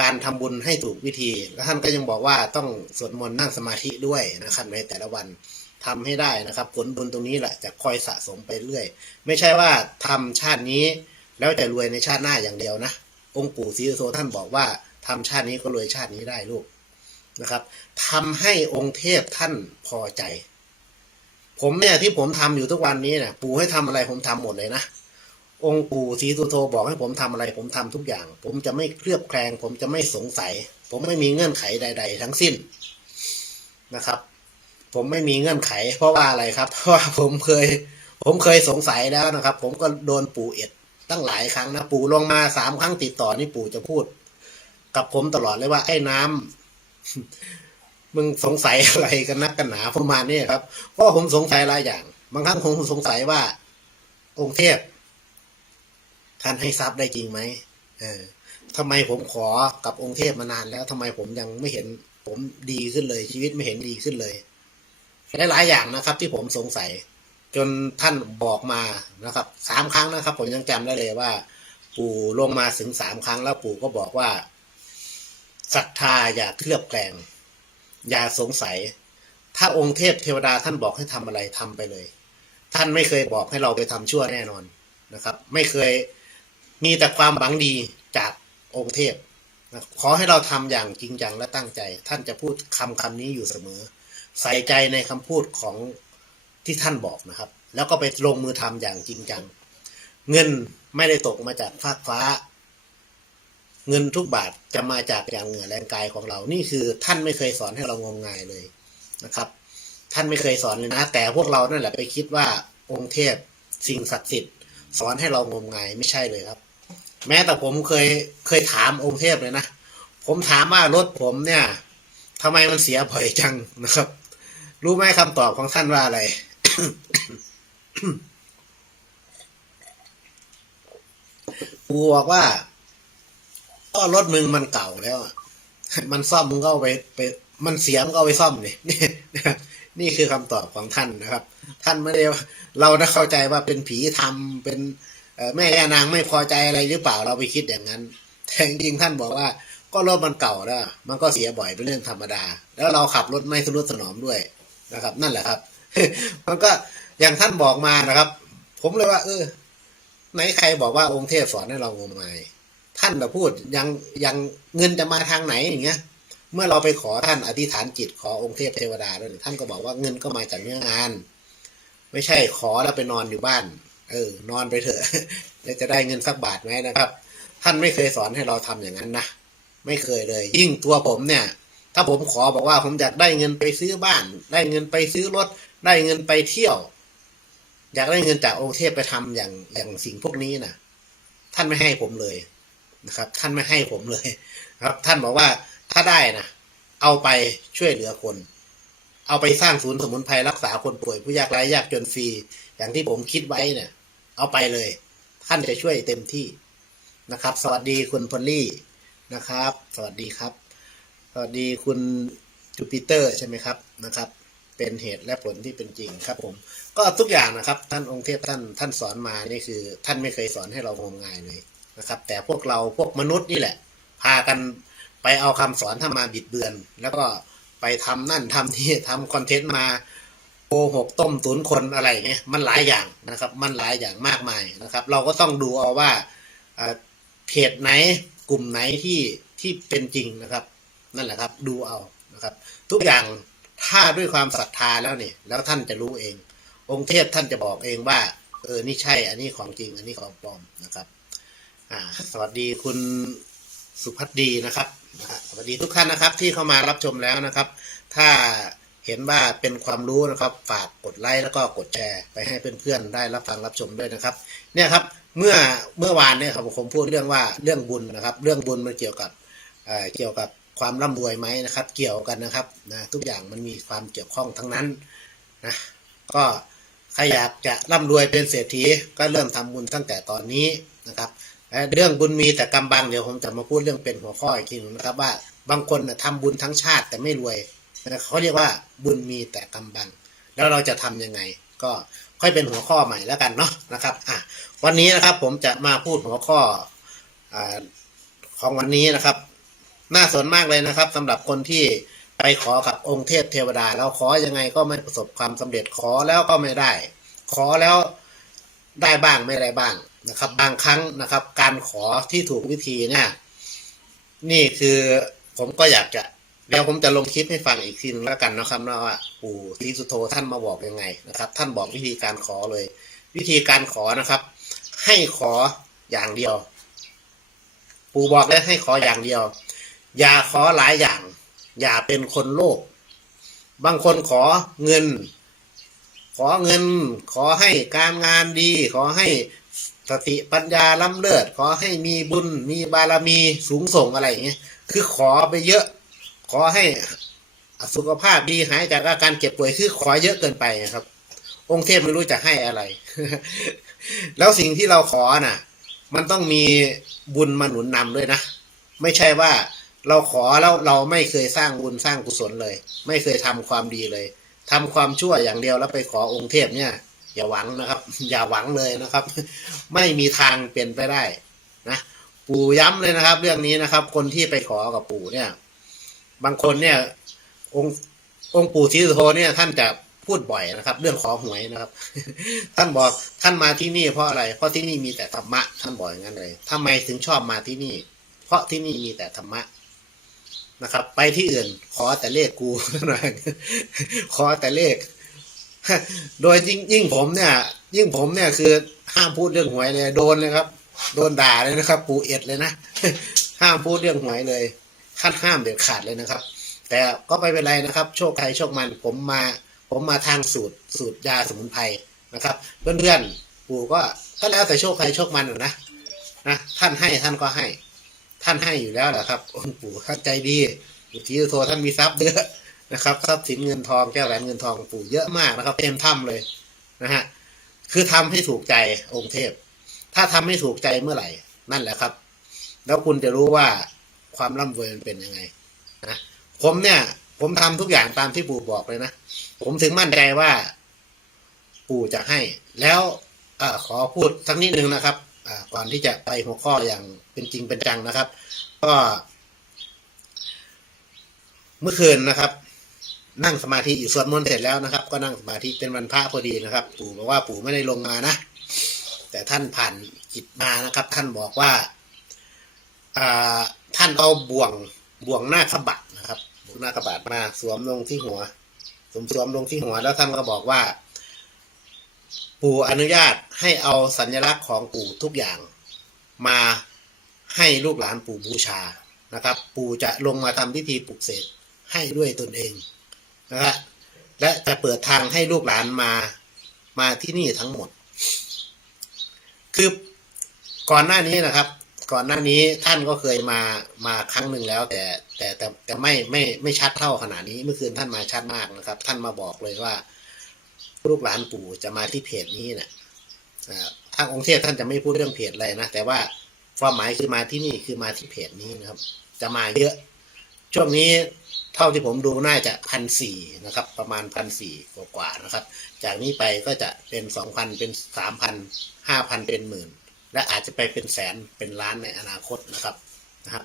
การทำบุญให้ถูกวิธีแล้วท่านก็ยังบอกว่าต้องสวดมนต์นั่งสมาธิด้วยนะครับในแต่ละวันทำให้ได้นะครับ ผลบุญตรงนี้แหละจะคอยสะสมไปเรื่อย ไม่ใช่ว่าทำชาตินี้แล้วจะรวยในชาติหน้าอย่างเดียวนะ องค์ปู่ศรีโธท่านบอกว่าทำชาตินี้ก็รวยชาตินี้ได้ลูกนะครับทำให้องค์เทพท่านพอใจ ผมเนี่ยที่ผมทำอยู่ทุกวันนี้เนี่ยปู่ให้ทำอะไรผมทำหมดเลยนะ องค์ปู่ศรีสุโธบอกให้ผมทำอะไร ผมทำทุกอย่าง ผมจะไม่เคลือบแคลง ผมจะไม่สงสัย ผมไม่มีเงื่อนไขใด ๆ ทั้งสิ้นนะครับ ผมไม่มีเงื่อนไข เพราะว่าอะไรครับเพราะว่าผมเคย ผมเคยสงสัยแล้วนะครับ ผมก็โดนปู่เอ็ดตั้งหลายครั้งนะปู่ลงมาสามครั้งติดต่อนี่ปู่จะพูด กับผมตลอดเลยว่าไอ้น้ำมึงสงสัยอะไรกันนักกันหนาประมาณนี้ครับเพราะผมสงสัยหลายอย่าง บางครั้งผมสงสัยว่า องค์เทพ ท่านให้ทรัพย์ได้จริงไหมเออทำไมผมขอกับองค์เทพมานานแล้วทำไมผมยังไม่เห็นผมดีขึ้นเลย ชีวิตไม่เห็นดีขึ้นเลยหลายๆอย่างนะครับ ที่ผมสงสัย จนท่านบอกมานะครับสามครั้งนะครับ ผมยังจำได้เลยว่า ปู่ลงมาถึงสามครั้งแล้วปู่ก็บอกว่าศรัทธาอย่าเคลือบแคลงอย่าสงสัย ถ้าองค์เทพเทวดาท่านบอกให้ทำอะไรทำไปเลย ท่านไม่เคยบอกให้เราไปทำชั่วแน่นอนนะครับ ไม่เคย มีแต่ความหวังดีจากองค์เทพขอให้เราทำอย่างจริงจังและตั้งใจ ท่านจะพูดคำคำนี้อยู่เสมอ ใส่ใจในคำพูดของที่ท่านบอกนะครับ แล้วก็ไปลงมือทำอย่างจริงจัง เงินไม่ได้ตกมาจากฟากฟ้า เงินทุกบาทจะมาจากอย่างเหงื่อแรงกายของเรา นี่คือท่านไม่เคยสอนให้เรางมงายเลยนะครับ ท่านไม่เคยสอนเลยนะ แต่พวกเรานั่นแหละไปคิดว่าองค์เทพสิ่งศักดิ์สิทธิ์สอนให้เรางมงายไม่ใช่เลยครับ แม้แต่ผมเคยเคยถามองค์เทพเลยนะ ผมถามว่ารถผมเนี่ยทำไมมันเสียบ่อยจังนะครับ รู้ไหมคำตอบของท่านว่าอะไร กูบอกว่า ก็รถมึงมันเก่าแล้ว มันซ่อมมึงก็ไปไป มันเสียมึงก็ไปซ่อมนี่นี่คือคำตอบของท่านนะครับ ท่านไม่ได้ว่าเรานะเข้าใจว่าเป็นผีทำเป็น แม่ย่านางไม่พอใจอะไรหรือเปล่าเราไปคิดอย่างนั้นแต่จริงท่านบอกว่า ก็รถมันเก่าแล้วมันก็เสียบ่อยเป็นเรื่องธรรมดา แล้วเราขับรถไม่ทะนุถนอมด้วยนะครับ นั่นแหละครับ มันก็อย่างท่านบอกมานะครับ ผมเลยว่า เออไหนใครบอกว่าองค์เทพสอนให้เรางมงายท่านมาพูดยังยังเงินจะมาทางไหนอย่างเงี้ย เมื่อเราไปขอท่านอธิษฐานจิตขอองค์เทพเทวดาแล้วยท่านก็บอกว่าเงินก็มาจากเนื้องาน ไม่ใช่ขอแล้วไปนอนอยู่บ้าน เออนอนไปเถอะแล้วจะได้เงินสักบาทไหมนะครับ ท่านไม่เคยสอนให้เราทำอย่างนั้นนะไม่เคยเลย ยิ่งตัวผมเนี่ย ถ้าผมขอบอกว่าผมอยากได้เงินไปซื้อบ้าน ได้เงินไปซื้อรถ ได้เงินไปเที่ยว อยากได้เงินจากองค์เทพไปทำอย่างอย่างสิ่งพวกนี้นะท่านไม่ให้ผมเลยนะครับ ท่านไม่ให้ผมเลย ครับ ท่านบอกว่าถ้าได้นะเอาไปช่วยเหลือคน เอาไปสร้างศูนย์สมุนไพรรักษาคนป่วยผู้ยากไร้ยากจนฟรีอย่างที่ผมคิดไว้เนี่ย เอาไปเลย ท่านจะช่วยเต็มที่นะครับ สวัสดีคุณพอลลี่นะครับ สวัสดีครับ สวัสดีคุณจูปิเตอร์ใช่ไหมครับนะครับ เป็นเหตุและผลที่เป็นจริงครับผม ก็ทุกอย่างนะครับ ท่านองค์เทพท่านท่านสอนมานี่คือ ท่านไม่เคยสอนให้เรางมงายเลยนะครับ แต่พวกเราพวกมนุษย์นี่แหละ พากันไปเอาคำสอนท่านมาบิดเบือน แล้วก็ไปทำนั่นทำนี่ทำคอนเทนต์มา โกหกต้มตุนคนอะไรเงี้ยมันหลายอย่างนะครับ มันหลายอย่างมากมายนะครับ เราก็ต้องดูเอาว่าเอ่อเพจไหนกลุ่มไหนที่ที่เป็นจริงนะครับ นั่นแหละครับดูเอานะครับ ทุกอย่างถ้าด้วยความศรัทธาแล้วเนี่ยแล้วท่านจะรู้เอง องค์เทพท่านจะบอกเองว่า เออนี่ใช่ อันนี้ของจริง อันนี้ของปลอมนะครับ อ่า สวัสดีคุณสุพัฒดีนะครับสวัสดีทุกท่านนะครับที่เข้ามารับชมแล้วนะครับ ถ้า เห็นว่าเป็นความรู้นะครับฝากกดไลค์แล้วก็กดแชร์ไปให้เพื่อนๆได้รับฟังรับชมด้วยนะครับ เนี่ยครับเมื่อเมื่อวานเนี่ยครับผมพูดเรื่องว่าเรื่องบุญนะครับ เรื่องบุญมันเกี่ยวกับเเกี่ยวกับความร่ำรวยไหมนะครับ เกี่ยวกันนะครับนะทุกอย่างมันมีความเกี่ยวข้องทั้งนั้นนะก็ใครอยากจะร่ำรวยเป็นเศรษฐีก็เริ่มทำบุญตั้งแต่ตอนนี้นะครับเรื่องบุญมีแต่กำบังเดี๋ยวผมจะมาพูดเรื่องเป็นหัวข้ออีกทีหนึงนะครับว่าบางคนนะทำบุญทั้งชาติแต่ไม่รวย นะเขาเรียกว่าบุญมีแต่กำบัง แล้วเราจะทำยังไง ก็ค่อยเป็นหัวข้อใหม่แล้วกันเนาะนะครับอะวันนี้นะครับผมจะมาพูดหัวข้ออของวันนี้นะครับ น่าสนมากเลยนะครับสำหรับคนที่ไปขอกับองค์เทพเทวดา แล้วขอยังไงก็ไม่ประสบความสำเร็จขอแล้วก็ไม่ได้ ขอแล้วได้บ้างไม่ได้บ้างนะครับ บางครั้งนะครับ การขอที่ถูกวิธีเนี่ยนี่คือผมก็อยากจะ เดี๋ยวผมจะลงคลิปให้ฟังอีกทีนึงแล้วกันนะครับนะว่าปู่ศรีสุโธท่านมาบอกยังไงนะครับ ท่านบอกวิธีการขอเลย วิธีการขอนะครับ ให้ขออย่างเดียว ปู่บอกแล้วให้ขออย่างเดียว อย่าขอหลายอย่าง อย่าเป็นคนโลภบางคนขอเงิน ขอเงิน ขอให้การงานดี ขอให้สติปัญญาล้ำเลิศขอให้มีบุญมีบารมีสูงส่งอะไรอย่างเงี้ยคือขอไปเยอะ ขอให้สุขภาพดีหายจากอาการเจ็บป่วยคือขอเยอะเกินไปนะครับ องค์เทพไม่รู้จะให้อะไร แล้วสิ่งที่เราขอน่ะ มันต้องมีบุญมาหนุนนำด้วยนะ ไม่ใช่ว่าเราขอแล้วเราไม่เคยสร้างบุญสร้างกุศลเลย ไม่เคยทำความดีเลยทำความชั่วอย่างเดียวแล้วไปขอองค์เทพเนี่ยอย่าหวังนะครับ อย่าหวังเลยนะครับ ไม่มีทางเป็นไปได้นะ ปู่ย้ำเลยนะครับ เรื่องนี้นะครับ คนที่ไปขอกับปู่เนี่ย บางคนเนี่ย องค์องค์ปู่ศรีสุโธเนี่ยท่านจะพูดบ่อยนะครับ เรื่องขอหวยนะครับ ท่านบอกท่านมาที่นี่เพราะอะไร เพราะที่นี่มีแต่ธรรมะ ท่านบอกอย่างนั้นเลยทำไมถึงชอบมาที่นี่ เพราะที่นี่มีแต่ธรรมะนะครับ ไปที่อื่นขอแต่เลขกูหน่อยขอแต่เลข โดยยิ่งยิ่งผมเนี่ย ยิ่งผมเนี่ยคือห้ามพูดเรื่องหวยเลย โดนเลยครับ โดนด่าเลยนะครับ ปูเอ็ดเลยนะ ห้ามพูดเรื่องหวยเลย ขั้นห้ามเด็ดขาดเลยนะครับ แต่ก็ไม่เป็นไรนะครับ โชคใครโชคมันผมมาผมมาทางสูตรสูตรยาสมุนไพรนะครับ เพื่อนๆปู่ก็ก็แล้วแต่โชคใครโชคมันนะนะท่านให้ท่านก็ให้ ท่านให้อยู่แล้วแหละครับองค์ปู่ท่านใจดีปู่ทีโทท่านมีทรัพย์เยอะนะครับทรัพย์สินเงินทองแก้วแหวนเงินทองปู่เยอะมากนะครับ เต็มถ้ำเลยนะฮะคือทำให้ถูกใจองค์เทพ ถ้าทำให้ถูกใจเมื่อไหร่ นั่นแหละครับ แล้วคุณจะรู้ว่า ความร่ำรวยมันเป็นยังไงนะผมเนี่ย ผมทำทุกอย่างตามที่ปู่บอกเลยนะ ผมถึงมั่นใจว่า ปู่จะให้ แล้วอขอพูดสักนิดนึงนะครับก่อนที่จะไปหัวข้ออย่างเป็นจริงเป็นจังนะครับ ก็ เมื่อคืนนะครับ นั่งสมาธิอยู่สวดมนต์เสร็จแล้วนะครับ ก็นั่งสมาธิเป็นวันพระพอดีนะครับ ปู่บอกว่าปู่ไม่ได้ลงมานะแต่ท่านผ่านจิตมานะครับ ท่านบอกว่า อ่า ท่านเอาบ่วงบ่วงหน้าขบัดนะครับบ่วงหน้าขบัดมาสวมลงที่หัวสวมสวมลงที่หัวแล้วท่านก็บอกว่า ปู่อนุญาตให้เอาสัญลักษณ์ของปู่ทุกอย่างมาให้ลูกหลานปู่บูชานะครับ ปู่จะลงมาทำพิธีปลุกเสกให้ด้วยตนเองนะฮะและจะเปิดทางให้ลูกหลานมามาที่นี่ทั้งหมด คือก่อนหน้านี้นะครับ ก่อนหน้านี้ท่านก็เคยมามาครั้งหนึ่งแล้ว แต่แต่แต่แต่ไม่ไม่ไม่ชัดเท่าขนาดนี้เมื่อคืนท่านมาชัดมากนะครับ ท่านมาบอกเลยว่า ลูกหลานปู่จะมาที่เพจนี้นะอ่าทางองค์เทพท่านจะไม่พูดเรื่องเพจอะไรนะแต่ว่าความหมายคือมาที่นี่คือมาที่เพจนี้นะครับ จะมาเยอะ ช่วงนี้เท่าที่ผมดูน่าจะพันสี่นะครับ ประมาณพันสี่กว่าๆนะครับ จากนี้ไปก็จะเป็นสองพันเป็นสามพันห้าพันเป็นหมื่น และอาจจะไปเป็นแสนเป็นล้านในอนาคตนะครับนะครับ